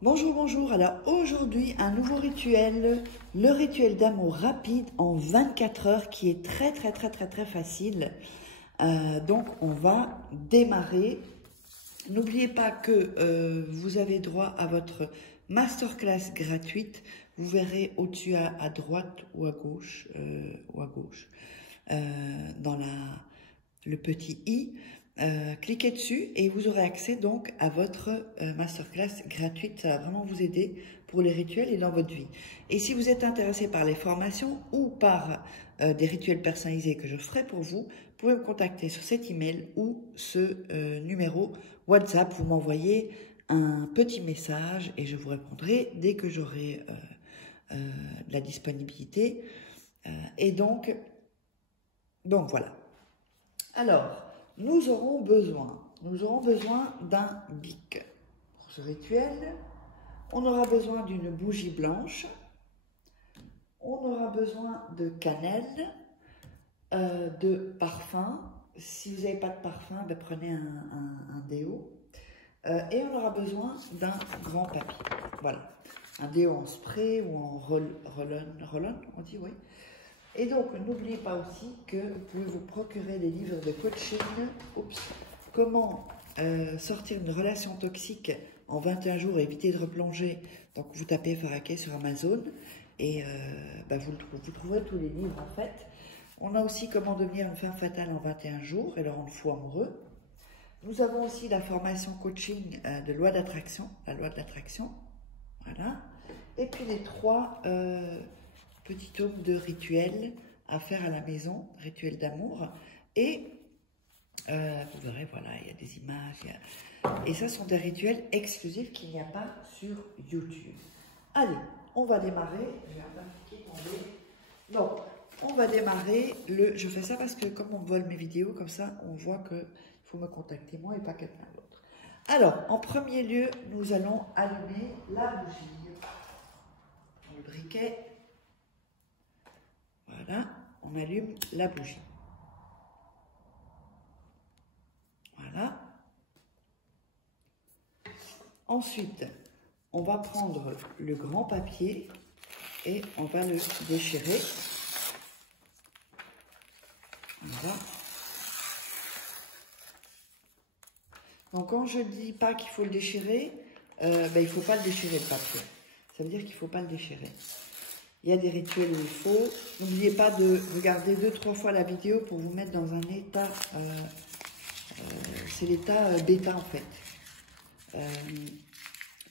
Bonjour, bonjour. Alors aujourd'hui, un nouveau rituel, le rituel d'amour rapide en 24 heures qui est très facile. Donc on va démarrer. N'oubliez pas que vous avez droit à votre masterclass gratuite. Vous verrez au-dessus à droite ou à gauche, dans le petit i. Cliquez dessus et vous aurez accès donc à votre masterclass gratuite. Ça va vraiment vous aider pour les rituels et dans votre vie. Et si vous êtes intéressé par les formations ou par des rituels personnalisés que je ferai pour vous, vous pouvez me contacter sur cet email ou ce numéro WhatsApp. Vous m'envoyez un petit message et je vous répondrai dès que j'aurai de la disponibilité. Et donc voilà. Alors, nous aurons besoin d'un bic. Pour ce rituel, on aura besoin d'une bougie blanche, on aura besoin de cannelle, de parfum. Si vous n'avez pas de parfum, ben prenez un déo. Et on aura besoin d'un grand papier. Voilà, un déo en spray ou en roll-on, on dit, oui. Et donc, n'oubliez pas aussi que vous pouvez vous procurer des livres de coaching. Comment sortir d'une relation toxique en 21 jours et éviter de replonger. Donc, vous tapez Faraquet sur Amazon et vous trouverez tous les livres en fait. On a aussi comment devenir une femme fatale en 21 jours et le rendre fou amoureux. Nous avons aussi la formation coaching de loi d'attraction, la loi de l'attraction. Voilà. Et puis les 3 petit tome de rituels à faire à la maison, rituels d'amour. Et vous verrez, voilà, il y a des images. Et ça sont des rituels exclusifs qu'il n'y a pas sur YouTube. Allez, on va démarrer. Je vais un peu tomber. Donc, on va démarrer je fais ça parce que comme on me vole mes vidéos, comme ça, on voit qu'il faut me contacter moi et pas quelqu'un d'autre. Alors, en premier lieu, nous allons allumer la bougie. Le briquet. Voilà, on allume la bougie. Voilà. Ensuite, on va prendre le grand papier et on va le déchirer. Voilà. Donc, quand je ne dis pas qu'il faut le déchirer, il ne faut pas le déchirer le papier. Ça veut dire qu'il ne faut pas le déchirer. Il y a des rituels où il faut. N'oubliez pas de regarder 2-3 fois la vidéo pour vous mettre dans un état, c'est l'état bêta en fait.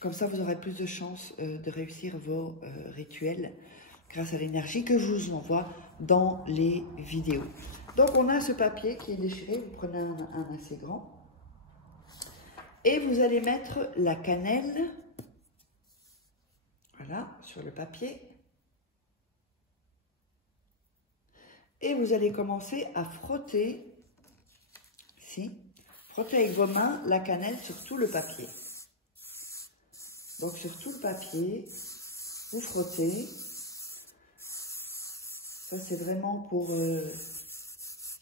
Comme ça, vous aurez plus de chances de réussir vos rituels grâce à l'énergie que je vous envoie dans les vidéos. Donc, on a ce papier qui est déchiré. Vous prenez un assez grand. Et vous allez mettre la cannelle, voilà, sur le papier. Et vous allez commencer à frotter, ici, frotter avec vos mains la cannelle sur tout le papier. Donc sur tout le papier, vous frottez. Ça c'est vraiment pour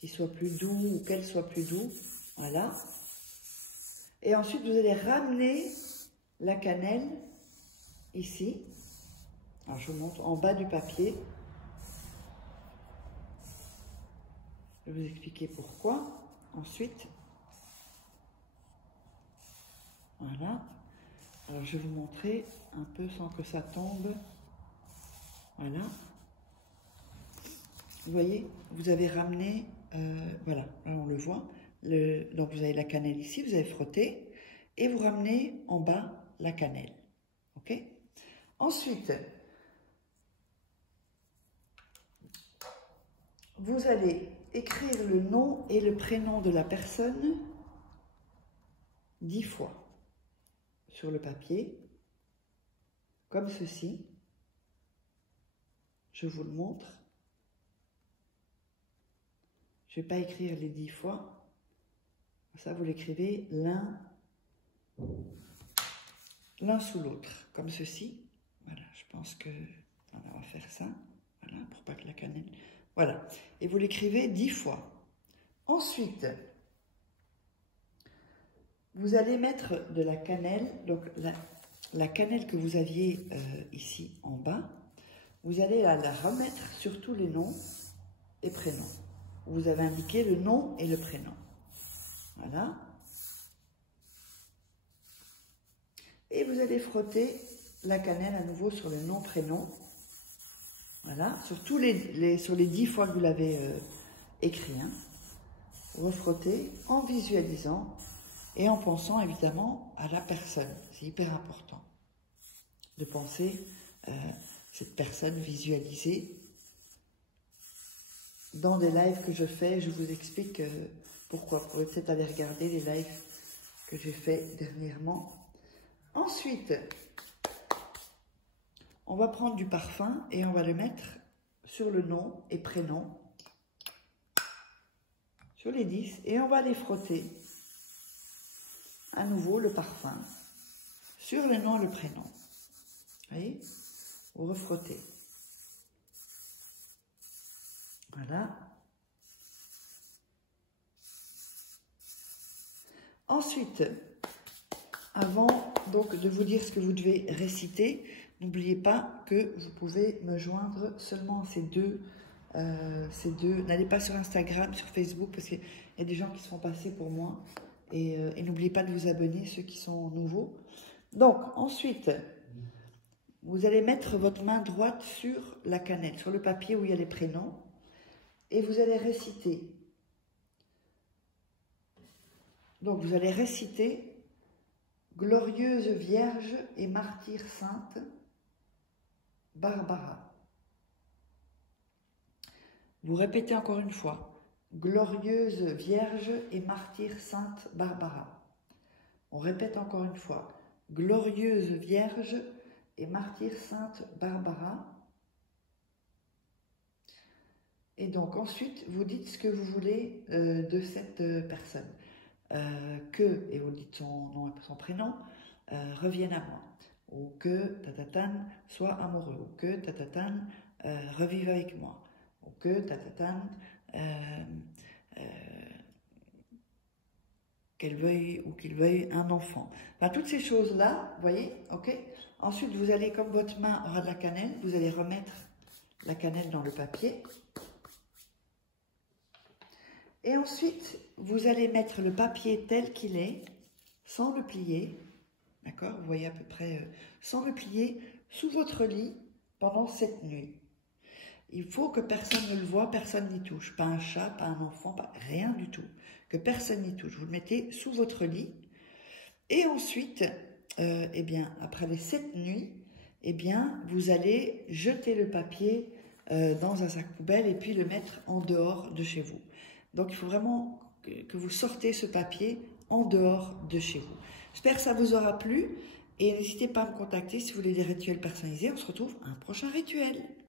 qu'il soit plus doux ou qu'elle soit plus doux. Voilà. Et ensuite vous allez ramener la cannelle ici. Alors je vous montre en bas du papier. Je vais vous expliquer pourquoi. Ensuite, voilà. Alors, je vais vous montrer un peu sans que ça tombe. Voilà. Vous voyez, vous avez ramené, voilà, là on le voit. Donc, vous avez la cannelle ici, vous avez frotté. Et vous ramenez en bas la cannelle. OK? Ensuite, vous allez écrire le nom et le prénom de la personne 10 fois sur le papier, comme ceci. Je vous le montre. Je ne vais pas écrire les 10 fois. Ça, vous l'écrivez l'un sous l'autre, comme ceci. Voilà, je pense que on va faire ça. Voilà, pour pas que la cannelle... Voilà, et vous l'écrivez 10 fois. Ensuite, vous allez mettre de la cannelle, donc la cannelle que vous aviez ici en bas, vous allez la remettre sur tous les noms et prénoms. Vous avez indiqué le nom et le prénom. Voilà. Et vous allez frotter la cannelle à nouveau sur le nom, prénom. Voilà, sur sur les 10 fois que vous l'avez écrit. Hein. Refrottez en visualisant et en pensant évidemment à la personne. C'est hyper important de penser cette personne visualisée. Dans des lives que je fais, je vous explique pourquoi. Vous pouvez peut-être aller regarder les lives que j'ai fait dernièrement. Ensuite, on va prendre du parfum et on va le mettre sur le nom et prénom, sur les 10, et on va les frotter à nouveau le parfum sur le nom et le prénom. Vous voyez? Vous refrottez. Voilà. Ensuite, avant donc de vous dire ce que vous devez réciter, n'oubliez pas que vous pouvez me joindre seulement à ces deux. N'allez pas sur Instagram, sur Facebook, parce qu'il y a des gens qui se font passer pour moi. Et n'oubliez pas de vous abonner, ceux qui sont nouveaux. Donc, ensuite, vous allez mettre votre main droite sur la cannelle, sur le papier où il y a les prénoms. Et vous allez réciter. Donc, vous allez réciter « Glorieuse Vierge et martyre sainte, Barbara ». Vous répétez encore une fois « Glorieuse Vierge et martyre sainte, Barbara ». On répète encore une fois « Glorieuse Vierge et martyre sainte, Barbara ». Et donc ensuite, vous dites ce que vous voulez de cette personne. Et vous dites son nom et son prénom, revienne à moi. Ou que tatatan soit amoureux. Ou que tatatan revive avec moi. Ou que tatatan qu'elle veuille ou qu'il veuille un enfant. Enfin, toutes ces choses-là, vous voyez, ok. Ensuite, vous allez, comme votre main aura de la cannelle, vous allez remettre la cannelle dans le papier. Et ensuite, vous allez mettre le papier tel qu'il est, sans le plier, d'accord? Vous voyez à peu près, sans le plier, sous votre lit pendant cette nuit. Il faut que personne ne le voie, personne n'y touche. Pas un chat, pas un enfant, pas, rien du tout. Que personne n'y touche. Vous le mettez sous votre lit. Et ensuite, eh bien, après les 7 nuits, eh bien, vous allez jeter le papier dans un sac poubelle et puis le mettre en dehors de chez vous. Donc, il faut vraiment que vous sortez ce papier en dehors de chez vous. J'espère que ça vous aura plu et n'hésitez pas à me contacter si vous voulez des rituels personnalisés. On se retrouve à un prochain rituel.